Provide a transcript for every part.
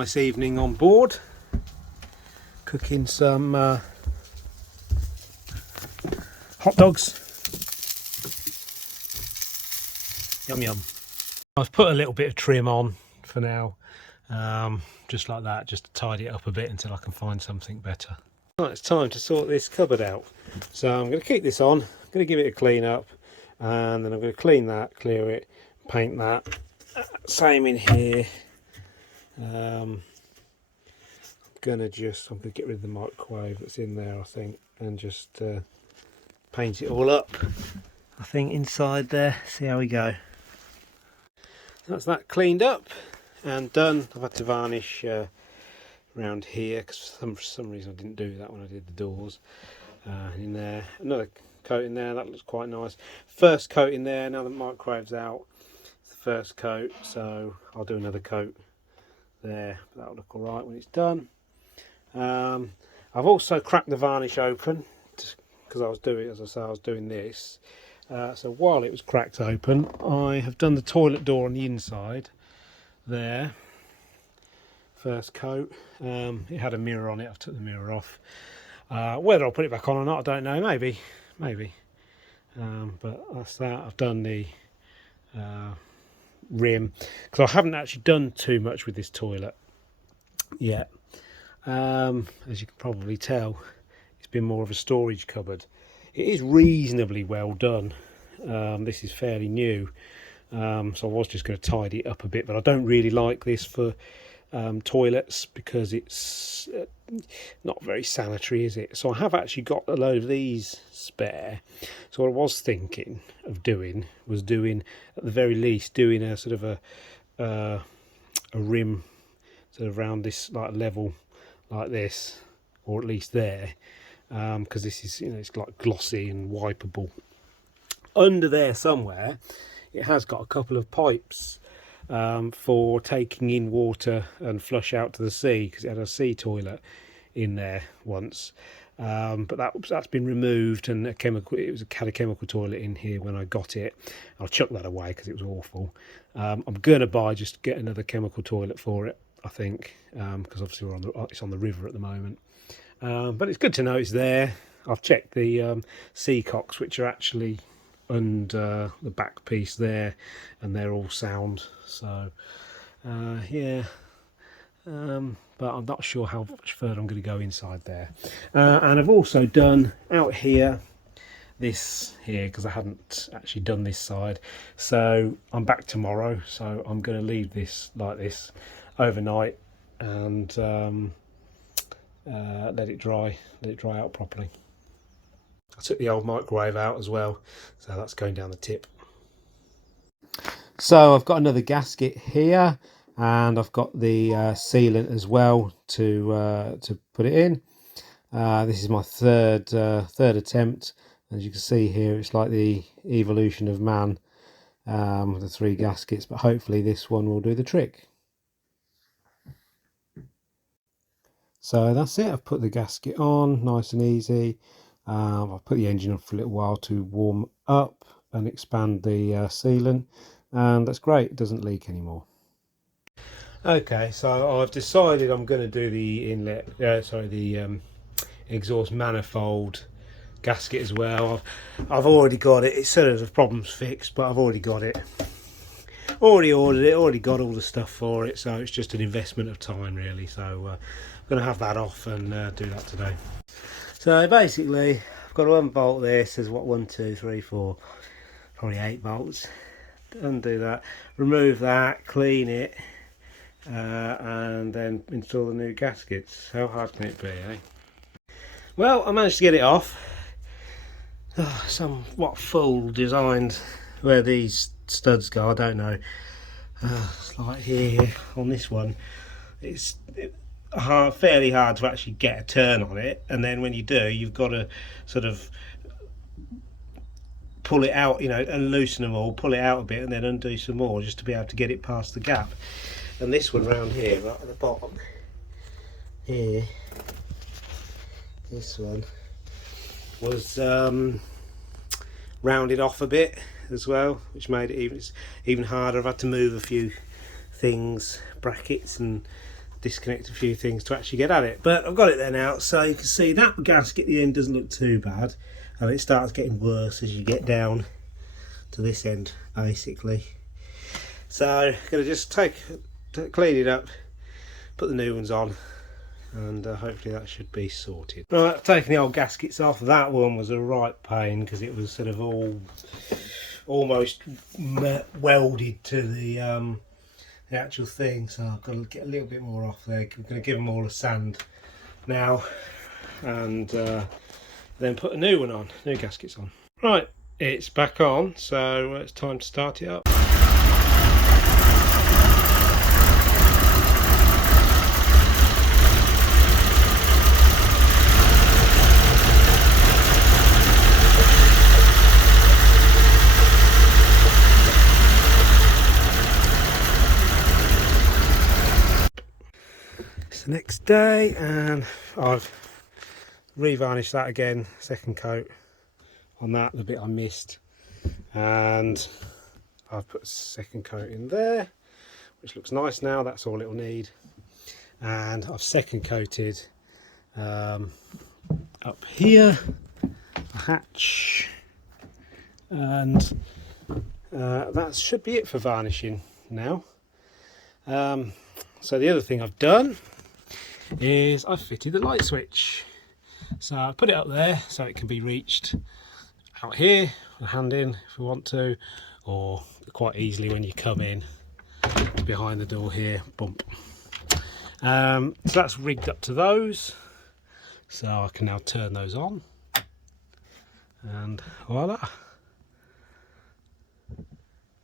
nice evening on board, cooking some hot dogs. Yum yum. I've put a little bit of trim on for now, just like that, just to tidy it up a bit until I can find something better. Right, it's time to sort this cupboard out. So I'm going to keep this on, I'm going to give it a clean up, and then I'm going to clean that, clear it, paint that. Same in here. I'm going to get rid of the microwave that's in there, I think, and just paint it all up, I think, inside there. See how we go. That's that cleaned up and done. I've had to varnish around here because for some reason I didn't do that when I did the doors. In there, another coat in there, that looks quite nice. First coat in there, now the microwave's out, it's the first coat, so I'll do another coat there. That'll look alright when it's done. I've also cracked the varnish open because I was doing this. So while it was cracked open, I have done the toilet door on the inside there. First coat. It had a mirror on it. I took the mirror off. Whether I'll put it back on or not, I don't know. Maybe. But that's that. I've done the rim because I haven't actually done too much with this toilet yet. As you can probably tell, it's been more of a storage cupboard. It is reasonably well done. This is fairly new, so I was just going to tidy it up a bit, but I don't really like this for toilets because it's not very sanitary, is it? So I have actually got a load of these spare. So what I was thinking of doing was at the very least doing a sort of a rim sort of around this like level like this, or at least there, because this is, it's like glossy and wipeable. Under there somewhere it has got a couple of pipes for taking in water and flush out to the sea, because it had a sea toilet in there once, but that's been removed, and had a chemical toilet in here when I got it. I'll chuck that away because it was awful. I'm gonna get another chemical toilet for it, I think, because obviously it's on the river at the moment. But it's good to know it's there. I've checked the sea cocks, which are actually under the back piece there, and they're all sound. So yeah, but I'm not sure how much further I'm going to go inside there. And I've also done out here, this here, because I hadn't actually done this side. So I'm back tomorrow, so I'm going to leave this like this overnight and let it dry out properly. I took the old microwave out as well, so that's going down the tip. So I've got another gasket here, and I've got the sealant as well to put it in. This is my third attempt. As you can see here, it's like the evolution of man, the 3 gaskets, but hopefully this one will do the trick. So that's it. I've put the gasket on, nice and easy. I've put the engine on for a little while to warm up and expand the sealant, and that's great. It doesn't leak anymore. Okay, so I've decided I'm going to do the exhaust manifold gasket as well. I've already got it. It said the problem's fixed, but I've already got it. Already ordered it. Already got all the stuff for it. So it's just an investment of time, really. So I'm going to have that off and do that today. So basically, I've got to unbolt this. There's what, 1, 2, 3, 4, probably 8 bolts. Undo that, remove that, clean it, and then install the new gaskets. How hard can it be, eh? Well, I managed to get it off. Somewhat full designed where these studs go, I don't know. It's like here on this one. It's fairly hard to actually get a turn on it, and then when you do, you've got to sort of pull it out, and loosen them all, pull it out a bit, and then undo some more just to be able to get it past the gap. And this one round here, right at the bottom here, this one was rounded off a bit as well, which made it even harder. I've had to move a few things, brackets and disconnect a few things to actually get at it. But I've got it there now, so you can see that gasket at the end doesn't look too bad, and it starts getting worse as you get down to this end, basically. So I'm going to just clean it up, put the new ones on, and hopefully that should be sorted. Right, I've taken the old gaskets off. That one was a right pain because it was sort of almost welded to the actual thing, so I've got to get a little bit more off there. I'm going to give them all a sand now, and then put a new one on, new gaskets on. Right, it's back on, so it's time to start it up. The next day, and I've revarnished that again, second coat on that, the bit I missed, and I've put a second coat in there, which looks nice now. That's all it'll need. And I've second coated up here the hatch, and that should be it for varnishing now. So the other thing I've done is I've fitted the light switch. So I put it up there so it can be reached out here, a hand in if we want to, or quite easily when you come in behind the door here, bump. So that's rigged up to those, so I can now turn those on, and voila,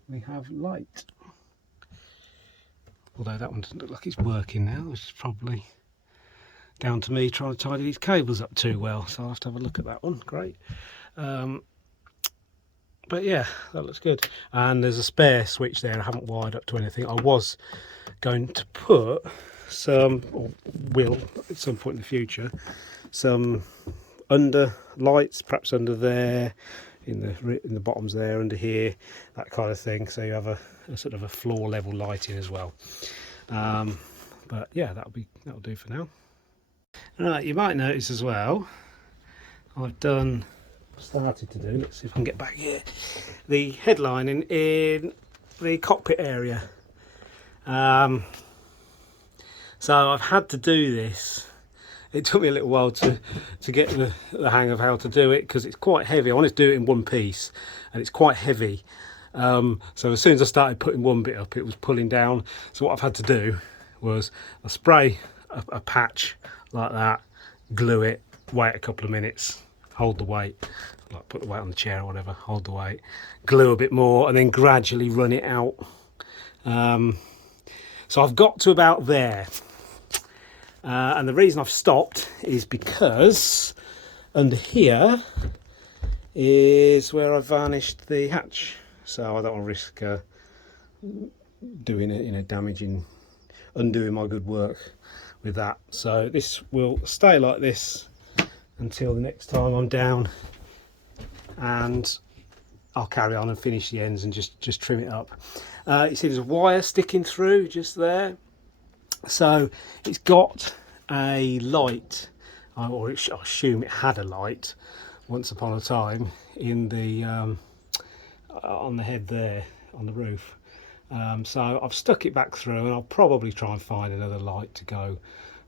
we have light. Although that one doesn't look like it's working now, which is probably down to me trying to tidy these cables up too well, so I'll have to have a look at that one. Great. But yeah, that looks good. And there's a spare switch there I haven't wired up to anything. I was going to put some, or will at some point in the future, some under lights, perhaps under there, in the bottoms there, under here, that kind of thing, so you have a sort of a floor level lighting as well. But yeah, that'll do for now. Right, you might notice as well, I've started to do, let's see if I can get back here, the headlining in the cockpit area. So I've had to do this. It took me a little while to get the hang of how to do it, because it's quite heavy. I wanted to do it in one piece, and it's quite heavy. So as soon as I started putting one bit up, it was pulling down. So what I've had to do was I spray a patch like that, glue it, wait a couple of minutes, hold the weight, like put the weight on the chair or whatever, hold the weight, glue a bit more, and then gradually run it out. So I've got to about there. And the reason I've stopped is because under here is where I've varnished the hatch. So I don't want to risk doing it, undoing my good work with that. So this will stay like this until the next time I'm down, and I'll carry on and finish the ends and just trim it up. You see there's a wire sticking through just there. So it's got a light, or I assume it had a light once upon a time in the on the head there on the roof. So I've stuck it back through, and I'll probably try and find another light to go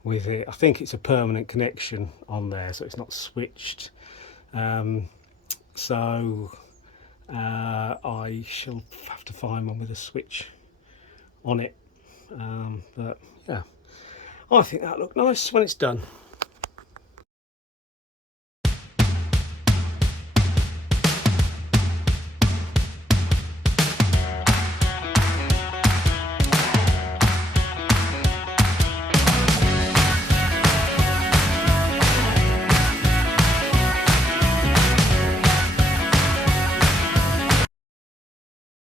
with it. I think it's a permanent connection on there, so it's not switched. So I shall have to find one with a switch on it. But yeah, I think that looked nice when it's done.